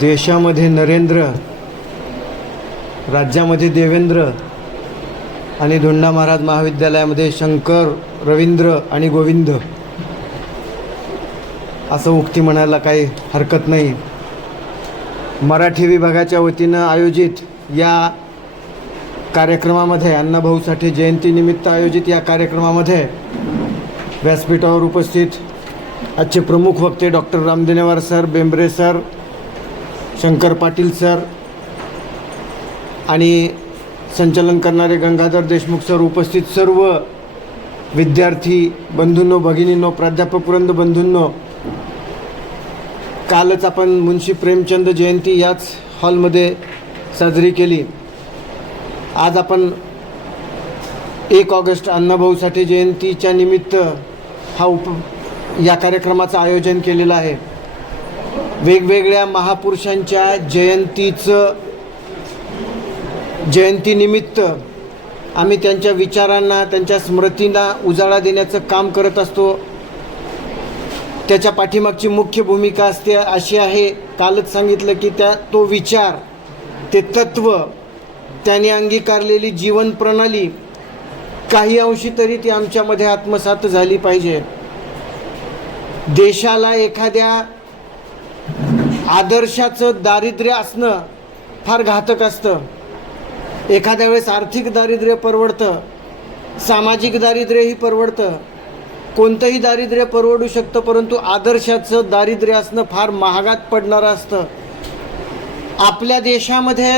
देशामध्ये नरेंद्र, राज्यामध्ये देवेंद्र आणि धोंडा महाराज महाविद्यालयामध्ये शंकर, रवींद्र आणि गोविंद असं उक्ती म्हणायला काही हरकत नाही. मराठी विभागाच्या वतीनं आयोजित या कार्यक्रमामध्ये, अण्णाभाऊ साठे जयंतीनिमित्त आयोजित या कार्यक्रमामध्ये व्यासपीठावर उपस्थित आजचे प्रमुख वक्ते doctor Ramdinewar sir, Bembre sir, Shankar Patil sir आणि संचलन करणारे गंगाधर देशमुख सर, उपस्थित सर्व विद्यार्थी बंधूंनो, भगिनींनो, प्राध्यापक वृंद बंधूंनो, कालच आपण मुन्शी प्रेमचंद जयंती याच हॉलमध्ये साजरी केली. आज आपण 1 ऑगस्ट अण्णाभाऊ साठे जयंतीच्या निमित्त या कार्यक्रमाचं आयोजन केलेलं आहे. वेगवेगळ्या महापुरुषांच्या जयंतीनिमित्त आम्ही त्यांच्या विचारांना, त्यांच्या स्मृतींना उजाळा देण्याचं काम करत असतो. त्याच्या पाठीमागची मुख्य भूमिका असते अशी आहे, कालच सांगितलं की तो विचार, ते तत्त्व, त्याने अंगीकारलेली जीवन प्रणाली काही अंशी तरी ती आमच्यामध्ये आत्मसात झाली पाहिजे. देशाला एखाद्या आदर्शाचं दारिद्र्य असणं फार घातक असतं. एखाद्या वेळेस आर्थिक दारिद्र्य परवडतं, सामाजिक दारिद्र्यही परवडतं, कोणतंही दारिद्र्य परवडू शकतं, परंतु आदर्शाचं दारिद्र्य असणं फार महागात पडणारं असतं. आपल्या देशामध्ये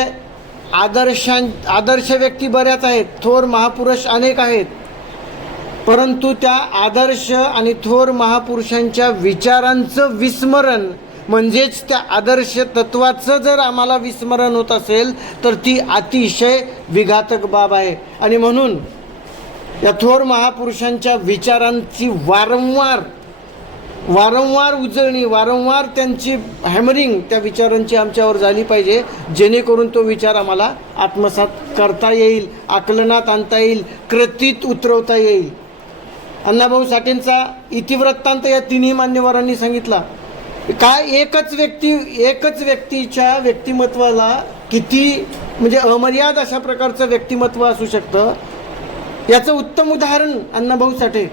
आदर्श व्यक्ती बऱ्याच आहेत, थोर महापुरुष अनेक आहेत, परंतु त्या आदर्श आणि थोर महापुरुषांच्या विचारांचं विस्मरण म्हणजेच त्या आदर्श तत्वाचं जर आम्हाला विस्मरण होत असेल तर ती अतिशय विघातक बाब आहे. आणि म्हणून या थोर महापुरुषांच्या विचारांची वारंवार उजळणी, वारंवार त्यांची हॅमरिंग त्या विचारांची आमच्यावर झाली पाहिजे, जेणेकरून तो विचार आम्हाला आत्मसात करता येईल, आकलनात आणता येईल, कृतीत उतरवता येईल. अण्णाभाऊ साठेंचा इतिवृत्तांत या तिन्ही मान्यवरांनी सांगितला. काय एकच व्यक्तीच्या व्यक्तिमत्वाला किती म्हणजे अमर्याद अशा प्रकारचं व्यक्तिमत्व असू शकतं, याचं उत्तम उदाहरण अण्णाभाऊ साठे.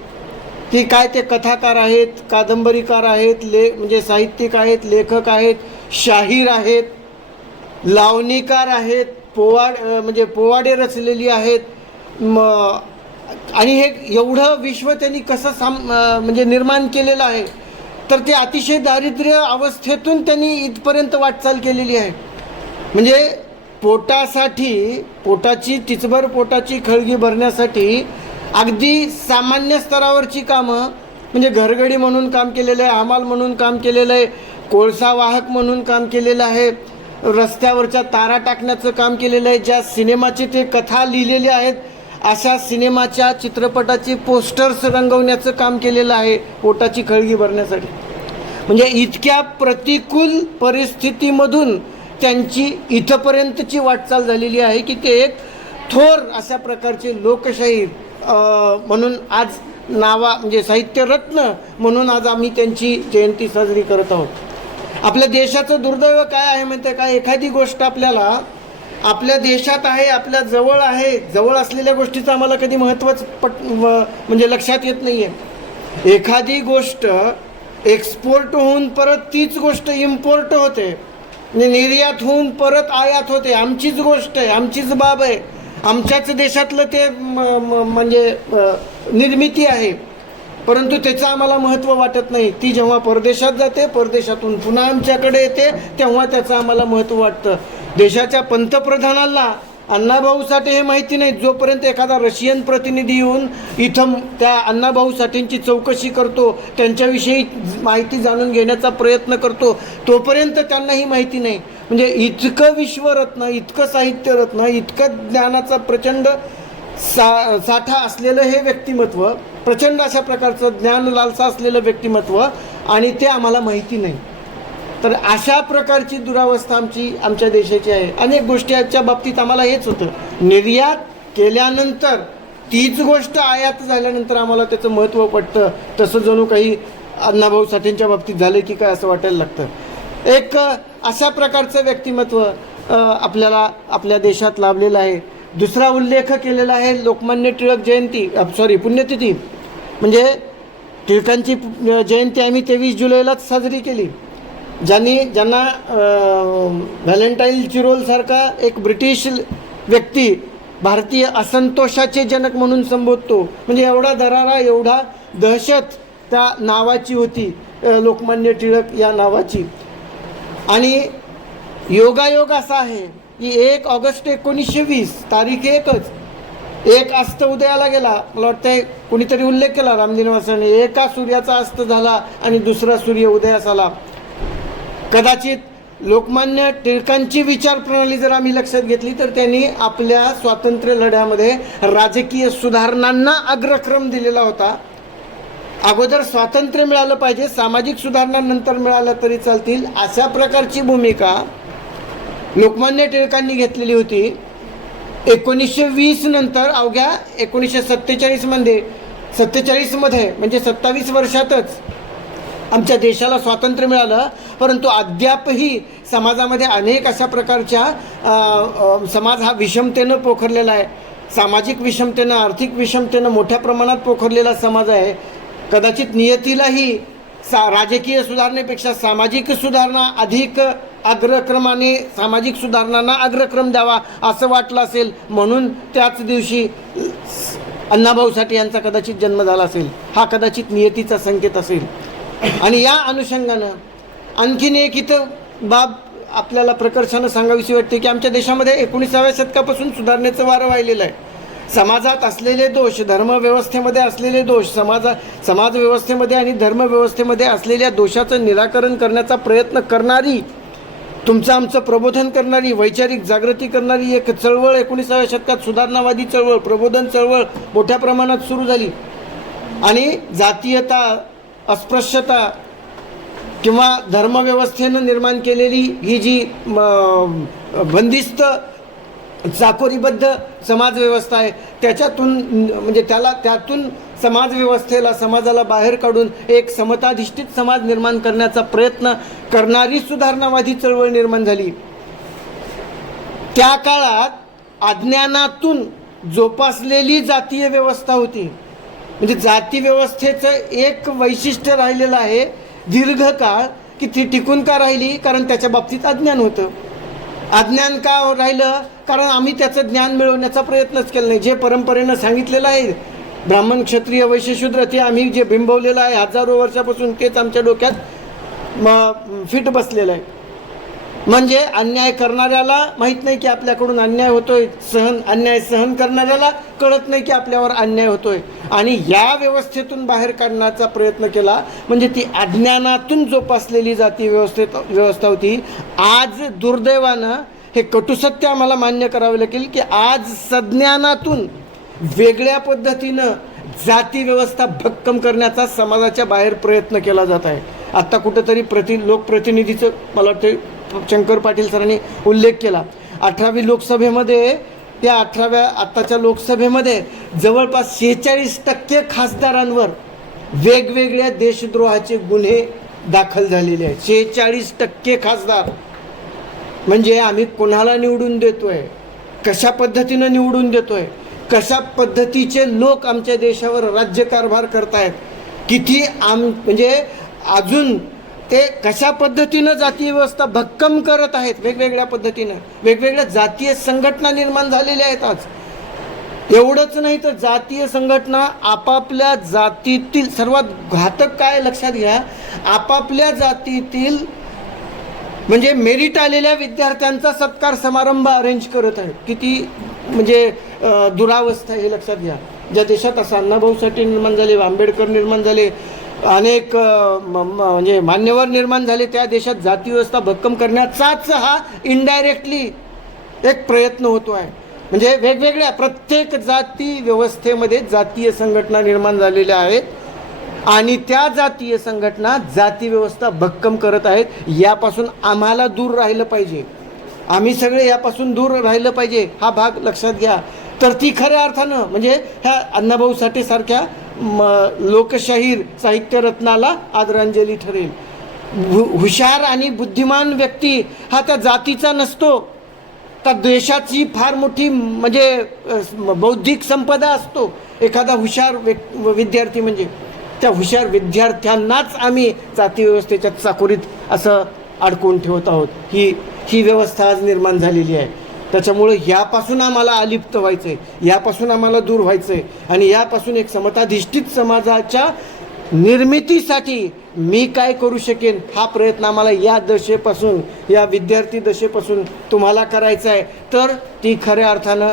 की काय ते कथाकार आहेत, कादंबरीकार आहेत, म्हणजे साहित्यिक आहेत, लेखक आहेत, शाहीर आहेत, लावणीकार आहेत, पोवाडे रचलेली आहेत. आणि हे एवढं विश्व त्यांनी कसं म्हणजे निर्माण केलेलं आहे, तर ते अतिशय दारिद्र्य अवस्थेतून त्यांनी इथपर्यंत वाटचाल केलेली आहे. म्हणजे तिचभर पोटाची खळगी भरण्यासाठी अगदी सामान्य स्तरावरची कामं, म्हणजे घरगडी म्हणून काम केलेलं आहे, हमाल म्हणून काम केलेलं आहे, कोळसा वाहक म्हणून काम केलेलं आहे, रस्त्यावरच्या तारा टाकण्याचं काम केलेलं आहे, ज्या सिनेमाची ते कथा लिहिलेली आहेत अशा सिनेमाच्या चित्रपटाची पोस्टर्स रंगवण्याचं काम केलेलं आहे पोटाची खळगी भरण्यासाठी. म्हणजे इतक्या प्रतिकूल परिस्थितीमधून त्यांची इथपर्यंतची वाटचाल झालेली आहे की ते एक थोर अशा प्रकारचे लोकशाहीर म्हणून आज म्हणजे साहित्यरत्न म्हणून आज आम्ही त्यांची जयंती साजरी करत आहोत. आपल्या देशाचं दुर्दैव काय आहे माहिती आहे का? एखादी गोष्ट आपल्या देशात आहे, आपल्या जवळ आहे, जवळ असलेल्या गोष्टीचं आम्हाला कधी महत्त्वच म्हणजे लक्षात येत नाही आहे. एखादी गोष्ट एक्सपोर्ट होऊन परत तीच गोष्ट इम्पोर्ट होते, निर्यात होऊन परत आयात होते. आमचीच गोष्ट आहे, आमचीच बाब आहे, आमच्याच देशातलं ते म्हणजे निर्मिती आहे, परंतु त्याचं आम्हाला महत्त्व वाटत नाही. ती जेव्हा परदेशात जाते, परदेशातून पुन्हा आमच्याकडे येते, तेव्हा त्याचं आम्हाला महत्त्व वाटतं. देशाच्या पंतप्रधानाला अण्णाभाऊ साठे हे माहिती नाही. जोपर्यंत एखादा रशियन प्रतिनिधी येऊन इथं त्या अण्णाभाऊ साठेंची चौकशी करतो, त्यांच्याविषयी माहिती जाणून घेण्याचा प्रयत्न करतो, तोपर्यंत त्यांनाही माहिती नाही. म्हणजे इतकं विश्वरत्न, इतकं साहित्यरत्न, इतकं ज्ञानाचा प्रचंड साठा असलेलं हे व्यक्तिमत्व, प्रचंड अशा प्रकारचं ज्ञान लालसा असलेलं व्यक्तिमत्व, आणि ते आम्हाला माहिती नाही. तर अशा प्रकारची दुरावस्था आमच्या देशाची आहे. अनेक गोष्टीच्या बाबतीत आम्हाला हेच होतं, निर्यात केल्यानंतर तीच गोष्ट आयात झाल्यानंतर आम्हाला त्याचं महत्त्व पडतं. तसं जणू काही अण्णाभाऊ साठेंच्या बाबतीत झालं की काय असं वाटायला लागतं. एक अशा प्रकारचं व्यक्तिमत्व आपल्याला आपल्या देशात लाभलेलं आहे. दुसरा उल्लेख केलेला आहे लोकमान्य टिळक जयंती, पुण्यतिथी. म्हणजे टिळकांची जयंती आम्ही 23 जुलैलाच साजरी केली. ज्यांना व्हॅलेंटाईन चिरोलसारखा एक ब्रिटिश व्यक्ती भारतीय असंतोषाचे जनक म्हणून संबोधतो. म्हणजे एवढा दरारा, एवढा दहशत त्या नावाची होती, लोकमान्य टिळक या नावाची. आणि योगायोग असा आहे की 1 ऑगस्ट 1920 तारीख एकच, एक अस्त उदयाला गेला. मला वाटतं कुणीतरी उल्लेख केला रामदिनवासाने, एका सूर्याचा अस्त झाला आणि दुसरा सूर्य उदयास आला. कदाचित लोकमान्य टिळकांची विचार प्रणाली जर आम्ही लक्षात घेतली तर त्यांनी आपल्या स्वातंत्र्य लढ्यामध्ये राजकीय सुधारणांना अग्रक्रम दिलेला होता. अगोदर स्वातंत्र्य मिळालं पाहिजे, सामाजिक सुधारणा नंतर मिळाल्या तरी चालतील, अशा प्रकारची भूमिका लोकमान्य टिळकांनी घेतलेली होती. 1920 नंतर अवघ्या 1947 मध्ये म्हणजे 27 वर्षातच आमच्या देशाला स्वातंत्र्य मिळालं. परंतु अद्यापही समाजामध्ये अनेक अशा प्रकारच्या समाज हा विषमतेनं पोखरलेला आहे. सामाजिक विषमतेनं, आर्थिक विषमतेनं मोठ्या प्रमाणात पोखरलेला समाज आहे. कदाचित नियतीलाही राजकीय सुधारणेपेक्षा सामाजिक सुधारणा अधिक अग्रक्रमाने, सामाजिक सुधारणांना अग्रक्रम द्यावा असं वाटलं असेल, म्हणून त्याच दिवशी अण्णाभाऊ साठे यांचा कदाचित जन्म झाला असेल. हा कदाचित नियतीचा संकेत असेल. आणि या अनुषंगानं आणखीन एक इथं बाब आपल्याला प्रकर्षानं सांगावीशी वाटते की आमच्या देशामध्ये 19व्या शतकापासून सुधारणेचं वारं वाहिलेलं आहे. समाजात असलेले दोष, धर्मव्यवस्थेमध्ये असलेले दोष, समाज व्यवस्थेमध्ये आणि धर्मव्यवस्थेमध्ये असलेल्या दोषाचं निराकरण करण्याचा प्रयत्न करणारी, तुमचं आमचं प्रबोधन करणारी, वैचारिक जागृती करणारी एक चळवळ 19व्या शतकात, सुधारणावादी चळवळ, प्रबोधन चळवळ मोठ्या प्रमाणात सुरू झाली. आणि जातीयता, अस्पृश्यता किंवा धर्मव्यवस्थेनं निर्माण केलेली ही जी बंदिस्त चाकोरीबद्ध समाजव्यवस्था आहे, त्यातून समाजाला बाहेर काढून एक समताधिष्ठित समाज निर्माण करण्याचा प्रयत्न करणारी सुधारणावादी चळवळ निर्माण झाली. त्या काळात अज्ञानातून जोपासलेली जातीय व्यवस्था होती. म्हणजे जाती व्यवस्थेचं एक वैशिष्ट्य राहिलेलं आहे दीर्घकाळ, की ती टिकून का राहिली? कारण त्याच्या बाबतीत अज्ञान होतं. अज्ञान का राहिलं? कारण आम्ही त्याचं ज्ञान मिळवण्याचा प्रयत्नच केला नाही. जे परंपरेनं सांगितलेलं आहे ब्राह्मण, क्षत्रिय, वैश्य, शूद्र, ते आम्ही जे बिंबवलेलं आहे हजारो वर्षापासून, तेच आमच्या डोक्यात फिट बसलेलं आहे. म्हणजे अन्याय करणाऱ्याला माहीत नाही की आपल्याकडून अन्याय होतोय, अन्याय सहन करणाऱ्याला कळत नाही की आपल्यावर अन्याय होतोय. आणि या व्यवस्थेतून बाहेर काढण्याचा प्रयत्न केला. म्हणजे ती अज्ञानातून जोपासलेली जाती व्यवस्था होती. आज दुर्दैवानं हे कटुसत्य आम्हाला मान्य करावे लागेल की आज सज्ञानातून वेगळ्या पद्धतीनं जाती व्यवस्था भक्कम करण्याचा समाजाच्या बाहेर प्रयत्न केला जात आहे. आत्ता कुठंतरी लोकप्रतिनिधीचं मला वाटतं शंकर पाटील सरांनी उल्लेख केला. 18वी लोकसभेमध्ये, त्या 18व्या आत्ताच्या लोकसभेमध्ये जवळपास 46% खासदारांवर वेगवेगळ्या देशद्रोहाचे गुन्हे दाखल झालेले आहेत. 46% खासदार. म्हणजे आम्ही कोणाला निवडून देतोय, कशा पद्धतीनं निवडून देतोय, कशा पद्धतीचे लोक आमच्या देशावर राज्यकारभार करतायत, किती म्हणजे अजून ते कशा पद्धतीनं जातीय व्यवस्था भक्कम करत आहेत. वेगवेगळ्या पद्धतीनं वेगवेगळ्या जातीय संघटना निर्माण झालेल्या आहेत आज. एवढंच नाही तर जातीय संघटना आपापल्या जातीतील, सर्वात घातक काय लक्षात घ्या, आपापल्या जातीतील म्हणजे मेरिट आलेल्या विद्यार्थ्यांचा सत्कार समारंभ अरेंज करत आहेत. किती म्हणजे दुरावस्था हे लक्षात घ्या. ज्या देशात असं अण्णाभाऊ साठे निर्माण झाले, आंबेडकर निर्माण झाले, अनेक म्हणजे मान्यवर निर्माण झाले, त्या देशात जाती व्यवस्था भक्कम करण्याचाच हा इनडायरेक्टली एक प्रयत्न होतो आहे. म्हणजे वेगवेगळ्या प्रत्येक जाती व्यवस्थेमध्ये जातीय संघटना निर्माण झालेल्या आहेत आणि त्या जातीय संघटना जाती व्यवस्था भक्कम करत आहेत. यापासून आम्हाला दूर राहिलं पाहिजे. आम्ही सगळे यापासून दूर राहिलं पाहिजे, हा भाग लक्षात घ्या. तर ती खऱ्या अर्थानं म्हणजे ह्या अण्णाभाऊ साठे सारख्या लोकशाहीर साहित्य रत्नाला आदरांजली ठरेल. हुशार आणि बुद्धिमान व्यक्ती हा त्या जातीचा नसतो, त्या देशाची फार मोठी म्हणजे बौद्धिक संपदा असतो एखादा हुशार विद्यार्थी. म्हणजे त्या हुशार विद्यार्थ्यांनाच आम्ही जाती व्यवस्थेच्या चाकोरीत असं अडकवून ठेवत आहोत. ही व्यवस्था आज निर्माण झालेली आहे. त्याच्यामुळं ह्यापासून आम्हाला अलिप्त व्हायचं आहे, यापासून आम्हाला दूर व्हायचं आहे आणि यापासून एक समताधिष्ठित समाजाच्या निर्मितीसाठी मी काय करू शकेन हा प्रयत्न आम्हाला या दशेपासून, या विद्यार्थी दशेपासून तुम्हाला करायचा आहे. तर ती खऱ्या अर्थानं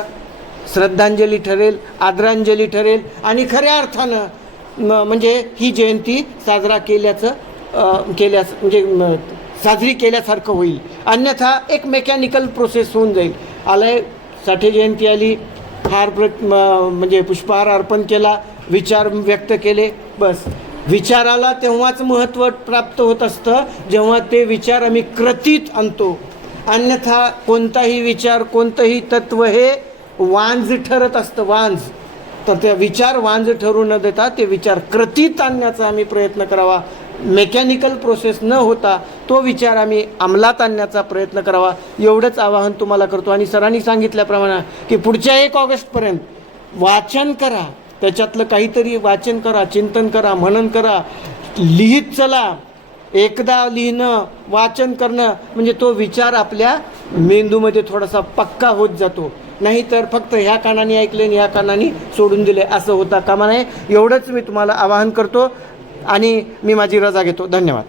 श्रद्धांजली ठरेल, आदरांजली ठरेल आणि खऱ्या अर्थानं म्हणजे ही जयंती साजरी केल्यासारखं होईल. अन्यथा एक मेकॅनिकल प्रोसेस होऊन जाईल. आलंय साठे जयंती आली, म्हणजे पुष्पहार अर्पण केला, विचार व्यक्त केले, बस. विचाराला तेव्हाच महत्त्व प्राप्त होत असतं जेव्हा ते विचार आम्ही कृतीत आणतो. अन्यथा कोणताही विचार, कोणतंही तत्त्व हे वांज ठरत असतं, वांज. तर ते विचार वांज ठरू न देता ते विचार कृतीत आणण्याचा आम्ही प्रयत्न करावा. मेकॅनिकल प्रोसेस न होता तो विचार आम्ही अंमलात आणण्याचा प्रयत्न करावा, एवढंच आवाहन तुम्हाला करतो. आणि सरांनी सांगितल्याप्रमाणे की पुढच्या 1 ऑगस्टपर्यंत वाचन करा, त्याच्यातलं काहीतरी वाचन करा, चिंतन करा, मनन करा, लिहित चला. एकदा लिहिणं, वाचन करणं म्हणजे तो विचार आपल्या मेंदूमध्ये थोडासा पक्का होत जातो. नाहीतर फक्त ह्या कानाने ऐकले आणि ह्या कानाने सोडून दिले असं होता कामा नये. एवढंच मी तुम्हाला आवाहन करतो आणि मी माझी रजा घेतो. धन्यवाद.